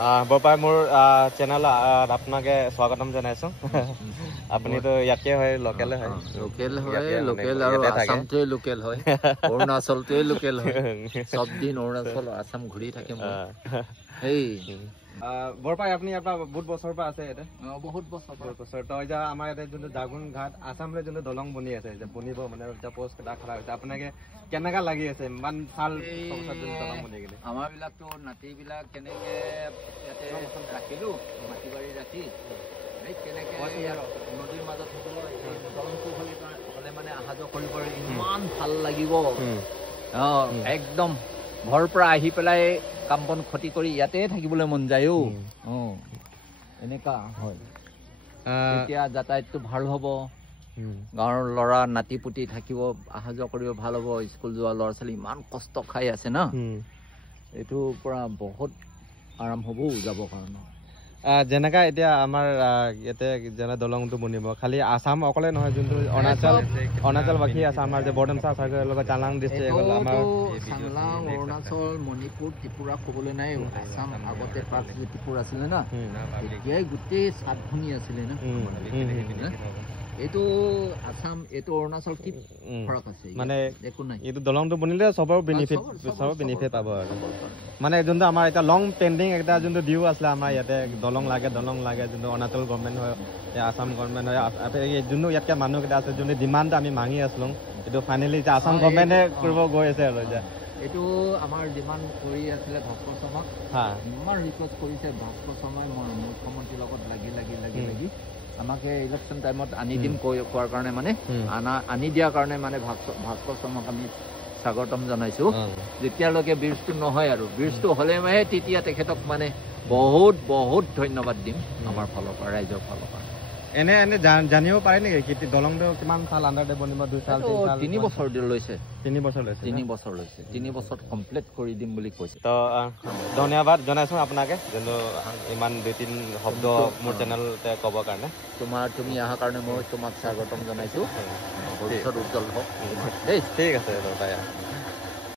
বৰপাই মোৰ চেনেল আপোনাকে স্বাগতম জনাইছো আপুনিতো ইয়াতে হয় লোকেলে হয় লোকেল আৰু আসামটোৱে লোকেল হয় অৰুণাচলটোৱে লোকেল হয় সব দিন অৰুণাচল আসাম ঘূৰি থাকে মই এই বৰপাই আপুনি ইয়াৰ পৰা বহুত বছৰৰ পৰা আছে ইয়াতে বহুত বছৰ তো এতিয়া আমাৰ ইয়াতে যোনটো জাগুন ঘাট আসামলৈ যোনটো দলং বনি আছে যে বনিব মানে এতিয়া পোষ্ট এটা খোলা হৈছে আপোনাকে কেনেকা লাগি আছে ইমান ভাল দলং বনি গ'লে আমাৰ বিলাকতো নাতিবিলাক কেনেকে ইয়াতে ৰাখিলো মাটি বাৰী ৰাখি কেনেকে নদীৰ মাজত দলংটো হ'লে মানে অহা যোৱা কৰিব ইমান ভাল লাগিব একদম ঘৰৰ পৰা আহি পেলাই কাম বন ক্ষতি কৰি ইয়াতে থাকিবলৈ মন যায় এনেকা হয় এতিয়া যাতায়াতটো ভাল হ'ব গাঁৱৰ ল'ৰা নাতি পুতি থাকিব অহা যোৱা কৰিব ভাল হ'ব স্কুল যোৱা ল'ৰা ছোৱালী ইমান কষ্ট খাই আছে না এইটোৰ পৰা বহুত আৰাম হ'ব যাবৰ কাৰণে যেনেকা এতিয়া আমাৰ ইয়াতে যেনে দলংটো বনিব খালি আসাম অকলে নহয় যোনটো অৰুণাচলবাসী আছে আমাৰ যে বৰ্ডেমচা চাৰ্কেলৰ লগত চাংলাং ডিষ্ট্ৰিক্ট চাংলাং অৰুণাচল মণিপুৰ ত্ৰিপুৰা ক'বলৈ নাই আসাম আগতে 5 ত্ৰিপুৰা আছিলে না এতিয়াই গোটেই সাতভনী আছিলে না এইটো আসাম এইটো অৰুণাচল কি ফৰক আছে মানে একো নাই এইটো দলংটো বনিলে সবৰ বেনিফিট পাব আৰু মানে যোনটো আমাৰ এটা লং পেণ্ডিং এটা যোনটো ডিউ আছিলে আমাৰ ইয়াতে দলং লাগে যোনটো অৰুণাচল গভৰ্ণমেণ্ট হয় আসাম গভৰ্ণমেণ্ট হয় যোনটো ইয়াতকে মানুহকেইটা আছে যোনটো ডিমাণ্ডটো আমি মাঙি আছিলোঁ এইটো ফাইনেলি এতিয়া আসাম গভৰ্ণমেণ্টে কৰিব গৈ আছে আৰু এতিয়া এইটো আমাৰ ডিমাণ্ড কৰি আছিলে ভাস্কৰ শৰ্মাক ইমান ৰিকুৱেষ্ট কৰিছে ভাস্কৰ শৰ্মাই মুখ্যমন্ত্ৰীৰ লগত লাগি আমাকে ইলেকশ্যন টাইমত আনি দিম কোৱাৰ কাৰণে মানে আনি দিয়াৰ কাৰণে মানে ভাস্কৰ শৰ্মাক আমি স্বাগতম জনাইছো যেতিয়ালৈকে ব্ৰিজটো নহয় আৰু ব্ৰিজটো হ'লেহে তেতিয়া তেখেতক মানে বহুত বহুত ধন্যবাদ দিম আমাৰ ফালৰ পৰা ৰাইজৰ ফালৰ পৰা এনে জানিব পাৰে নেকি দলংটো কিমান সাল আণ্ডাৰতে বনিব 2 সাল 3 বছৰ লৈছে 3 বছৰ লৈছে 3 বছৰত কমপ্লিট কৰি দিম বুলি কৈছে তো ধন্যবাদ জনাইছো আপোনাকে যোনটো ইমান 2-3 শব্দ মোৰ চেনেলতে ক'বৰ কাৰণে তুমি অহাৰ কাৰণে মই তোমাক স্বাগতম জনাইছো ভৱিষ্যত উজ্জ্বল হওক ঠিক আছে